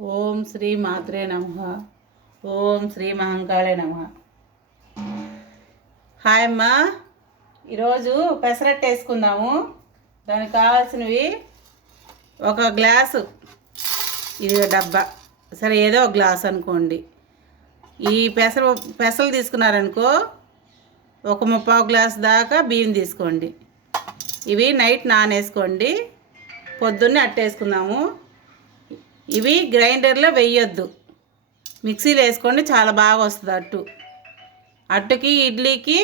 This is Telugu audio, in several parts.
ఓం శ్రీ మాత్రే నమ. ఓం శ్రీ మహంకాళే నమ. హాయ్ అమ్మా. ఈరోజు పెసరట్టు వేసుకుందాము. దానికి కావాల్సినవి ఒక గ్లాసు. ఇది డబ్బా. సరే ఏదో ఒక గ్లాస్ అనుకోండి. ఈ పెసర పెసలు తీసుకున్నారనుకో ఒక ముప్పావు గ్లాస్ దాకా బియ్యం తీసుకోండి. ఇవి నైట్ నానేసుకోండి. పొద్దున్నే అట్టేసుకుందాము. ఇవి గ్రైండర్లో వేయొద్దు. మిక్సీలో వేసుకోండి చాలా బాగా వస్తుంది అట్టు. అట్టుకి ఇడ్లీకి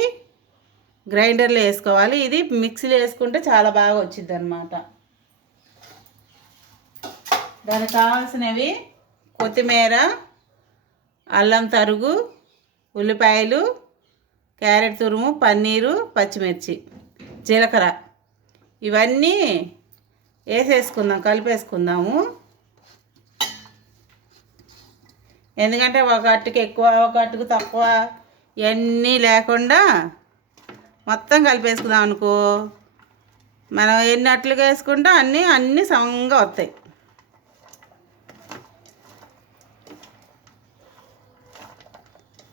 గ్రైండర్లో వేసుకోవాలి. ఇది మిక్సీలో వేసుకుంటే చాలా బాగా వచ్చింది అనమాట దానికి కావాల్సినవి కొత్తిమీర అల్లం తరుగు ఉల్లిపాయలు క్యారెట్ తురుము పన్నీరు పచ్చిమిర్చి జీలకర్ర. ఇవన్నీ వేసేసుకుందాం కలిపేసుకుందాము. ఎందుకంటే ఒక అట్టుకు ఎక్కువ ఒక అట్టుకు తక్కువ ఇవన్నీ లేకుండా మొత్తం కలిపేసుకుందాం అనుకో. మనం ఎన్ని అట్లుగా వేసుకుంటే అన్నీ అన్నీ సమంగా వస్తాయి.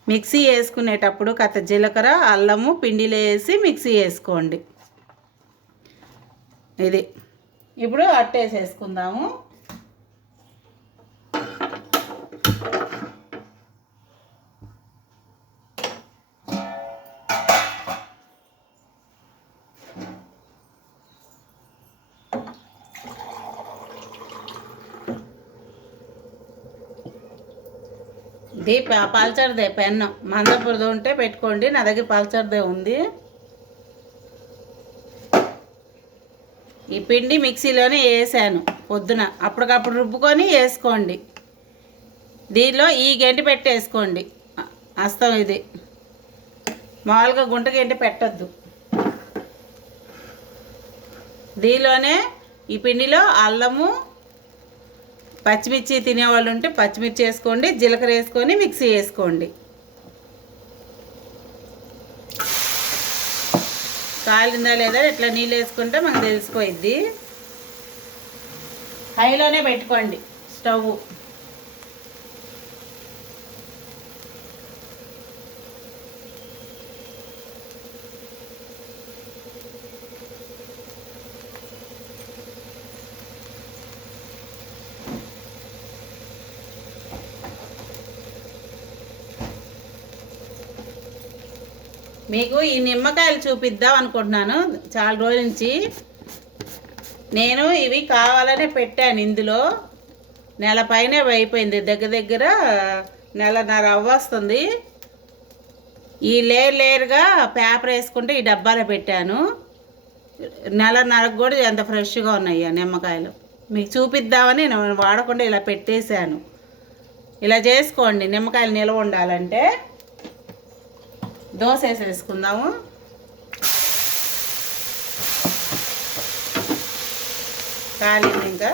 మిక్సీ వేసుకునేటప్పుడు కథ జీలకర్ర అల్లము పిండిలో వేసి మిక్సీ వేసుకోండి. ఇది. ఇప్పుడు అట్టేసేసుకుందాము. ఇది ప- పల్చడిదే పెన్ను. మందపురది ఉంటే పెట్టుకోండి నా దగ్గర పల్చడిదే ఉంది. ఈ పిండి మిక్సీలోనే వేసాను పొద్దున. అప్పటికప్పుడు రుబ్బుకొని వేసుకోండి. దీనిలో ఈ గంటి పెట్టేసుకోండి. అస్తం ఇది. మామూలుగా గుంట గంటి పెట్టద్దు. దీనిలోనే ఈ పిండిలో అల్లము పచ్చిమిర్చి తినేవాళ్ళు ఉంటే పచ్చిమిర్చి వేసుకోండి జీలకర్ర వేసుకొని మిక్సీ వేసుకోండి. కాలిందా లేదా ఇట్లా నీళ్ళు వేసుకుంటే మనకు తెలిసిపోయిద్ది. హైలోనే పెట్టుకోండి స్టవ్. మీకు ఈ నిమ్మకాయలు చూపిద్దాం అనుకుంటున్నాను. చాలా రోజుల నుంచి నేను ఇవి కావాలనే పెట్టాను ఇందులో. నెల పైనే అయిపోయింది. దగ్గర దగ్గర నెలన్నర అవ్వస్తుంది. ఈ లేయర్ లేయర్గా పేపర్ వేసుకుంటే ఈ డబ్బాలో పెట్టాను. నెలన్నరకు కూడా ఎంత ఫ్రెష్గా ఉన్నాయి ఆ నిమ్మకాయలు. మీకు చూపిద్దామని నేను వాడకుండా ఇలా పెట్టేశాను. ఇలా చేసుకోండి. నిమ్మకాయలు నిల్వ ఉండాలంటే దోశ వేసేసుకుందాము కాలింది ఇంకా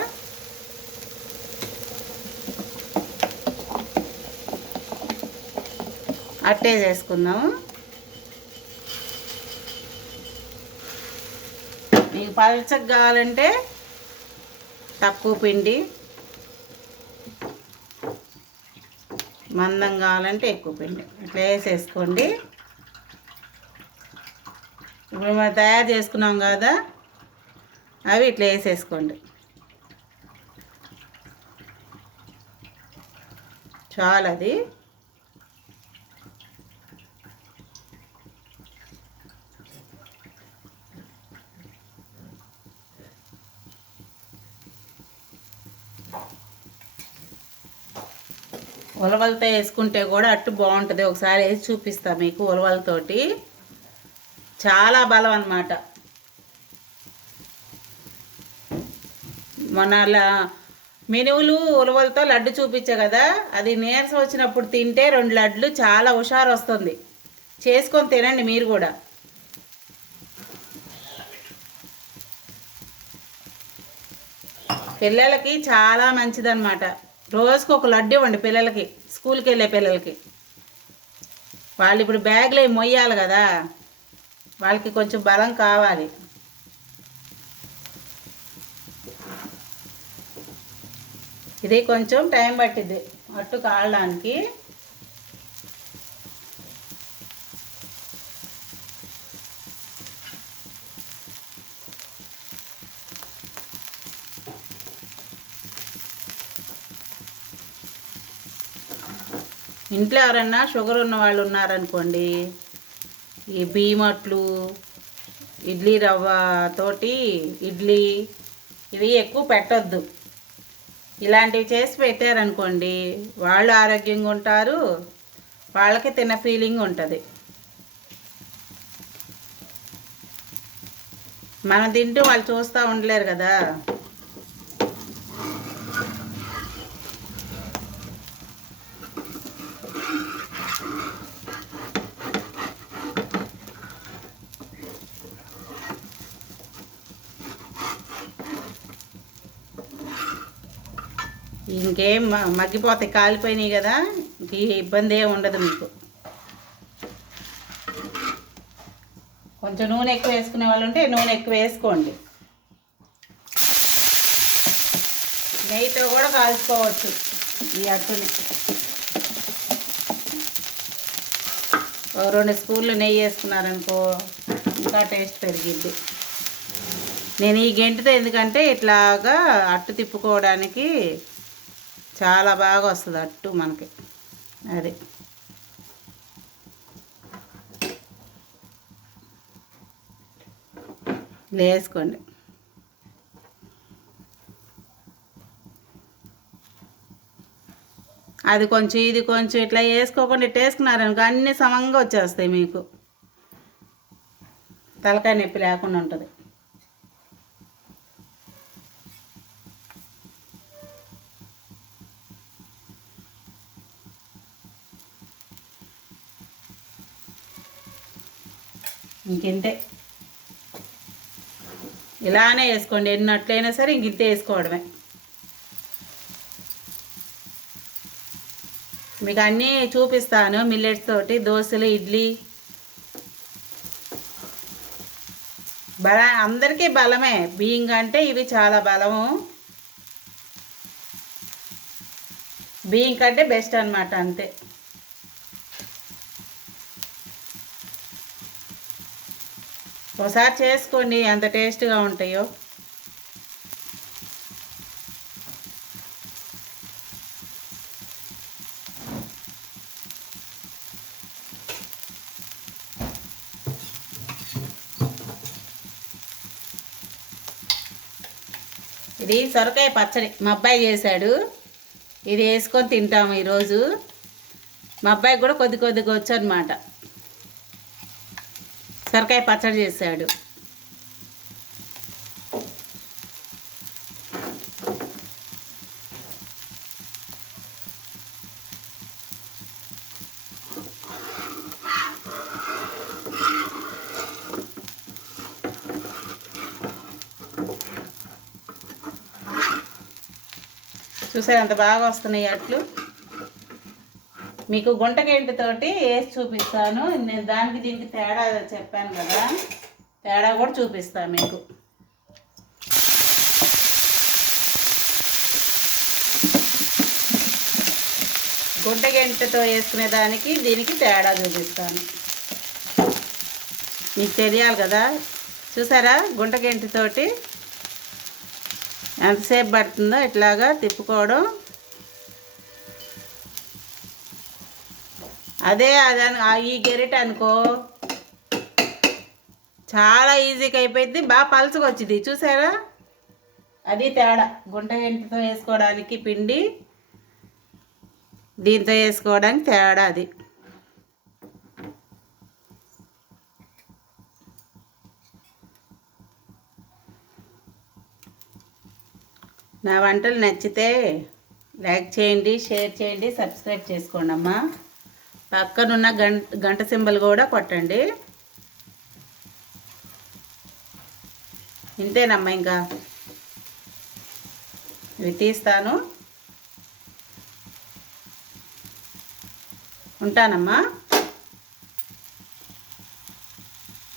అట్టే చేసుకుందాము మీకు పలచకు కావాలంటే తక్కువ పిండి? మందం కావాలంటే ఎక్కువ పిండి? ఇట్లా వేసేసుకోండి ఇప్పుడు మనం తయారు చేసుకున్నాం కదా అవి ఇట్లా వేసేసుకోండి. చాలు అది. ఉలవలతో వేసుకుంటే కూడా అట్టు బాగుంటుంది. ఒకసారి వేసి చూపిస్తా మీకు ఉలవలతోటి. చాలా బలం అన్నమాట మొన్న మినువులు ఉలవలతో లడ్డు చూపించా కదా అది నీరసం వచ్చినప్పుడు తింటే రెండు లడ్లు చాలా హుషారు వస్తుంది చేసుకొని తినండి మీరు కూడా. పిల్లలకి చాలా మంచిదన్నమాట. రోజుకు ఒక లడ్డు ఇవ్వండి పిల్లలకి స్కూల్కి వెళ్ళే పిల్లలకి. వాళ్ళు ఇప్పుడు బ్యాగ్లో మొయ్యాలి కదా. వాళ్ళకి కొంచెం బలం కావాలి. ఇది కొంచెం టైం పట్టింది అట్టు కాలడానికి. ఇంట్లో ఎవరన్నా షుగర్ ఉన్న వాళ్ళు ఉన్నారనుకోండి ఈ భీమట్లు ఇడ్లీ రవ్వ తోటి ఇడ్లీ ఇవి ఎక్కువ పెట్టొద్దు. ఇలాంటివి చేసి పెట్టారనుకోండి వాళ్ళు ఆరోగ్యంగా ఉంటారు వాళ్ళకి తిన్న ఫీలింగ్ ఉంటుంది. మనం తింటూ వాళ్ళు చూస్తూ ఉండలేరు కదా. ఇంకేం మగ్గిపోతాయి కాలిపోయినాయి కదా ఇబ్బంది ఏమి ఉండదు మీకు. కొంచెం నూనె ఎక్కువ వేసుకునే వాళ్ళు ఉంటే నూనె ఎక్కువ వేసుకోండి. నెయ్యితో కూడా కాల్చుకోవచ్చు ఈ అట్టుని. ఓ రెండు స్పూన్లు నెయ్యి వేసుకున్నారనుకో ఇంకా టేస్ట్ పెరిగిద్ది. నేను ఈ గెంటితో ఎందుకంటే ఇట్లాగా అట్టు తిప్పుకోవడానికి చాలా బాగా వస్తుంది అట్టు మనకి. అది. వేసుకోండి అది కొంచెం ఇది కొంచెం ఇట్లా వేసుకోకుండా ఇట్లా వేసుకున్నారనుకో అన్నీ సమంగా వచ్చేస్తాయి మీకు. తలకాయ నొప్పి లేకుండా ఉంటుంది. ఇంకెంతే. ఇలానే వేసుకోండి ఎన్నట్లయినా సరే ఇంకింతే వేసుకోవడమే. మీకు అన్నీ చూపిస్తాను మిల్లెట్స్ తోటి దోశలు ఇడ్లీ. బల అందరికీ బలమే. బియ్యం కంటే ఇవి చాలా బలము. బియ్యం కంటే బెస్ట్ అనమాట అంతే. ఒకసారి చేసుకోండి ఎంత టేస్ట్గా ఉంటాయో. ఇది సొరకాయ పచ్చడి. మా అబ్బాయి చేశాడు. ఇది వేసుకొని తింటాము ఈరోజు. మా అబ్బాయికి కూడా కొద్ది కొద్దిగా వచ్చు అనమాట సొరకాయ పచ్చడి చేశాడు. చూసారు ఎంత బాగా వస్తున్నాయి అట్లు? మీకు గుంటగెంటితోటి వేసి చూపిస్తాను. నేను దానికి దీనికి తేడా చెప్పాను కదా. తేడా కూడా చూపిస్తాను మీకు. గుంటగెంటతో వేసుకునే దానికి దీనికి తేడా చూపిస్తాను. మీకు తెలియాలి కదా. చూసారా? గుంటగెంటితోటి ఎంతసేపు పడుతుందో ఇట్లాగా తిప్పుకోవడం. అదే అదే ఈ గెరిట అనుకో. చాలా ఈజీగా అయిపోయింది. బాగా పలుచగా వచ్చింది చూసారా? అది తేడా. గుంట గంటతో వేసుకోవడానికి పిండి దీంతో వేసుకోవడానికి తేడా అది. నా వంటలు నచ్చితే లైక్ చేయండి షేర్ చేయండి సబ్స్క్రైబ్ చేసుకోండి అమ్మా పక్కనున్న గంట గంట సింబల్ కూడా కొట్టండి. ఇంతేనమ్మా ఇంకా. ఇవి తీస్తాను. ఉంటానమ్మా.